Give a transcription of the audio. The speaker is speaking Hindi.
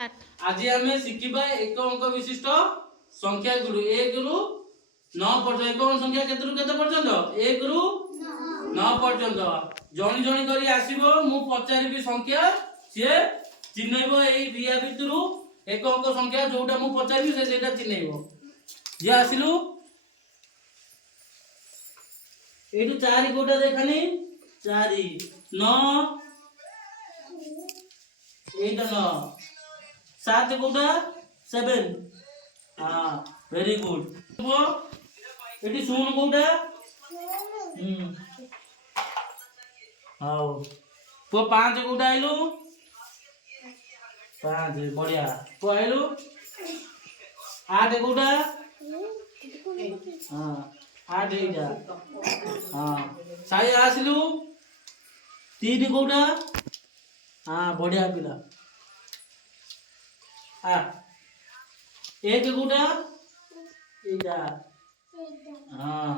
आज आम शिखा एक अंक विशिष्ट संख्या गुरु 1 रु 9 पर्यंत। एक अंक संख्या केते पर्यंत 1 रु 9 पर्यंत जणी जणी करी आसीबो मु पचारिबी संख्या से चिन्हइबो एई बिया भितरु एक अंक संख्या जोटा मु पचारिबी से सेटा चिन्हइबो। जे आसिलु एटु 4 कोटा देखानी 4 9 8 9 7 कोटा 7 हाँ वेरी गुड। एटी शून्य कोटा हाँ पो 5 कोटा आइलु 5 बढ़िया पो आइलु 8 कोटा हाँ 8 एटा हाँ साई आसिलु 3 कोटा हाँ बढ़िया पिला एक गुड़ा हाँ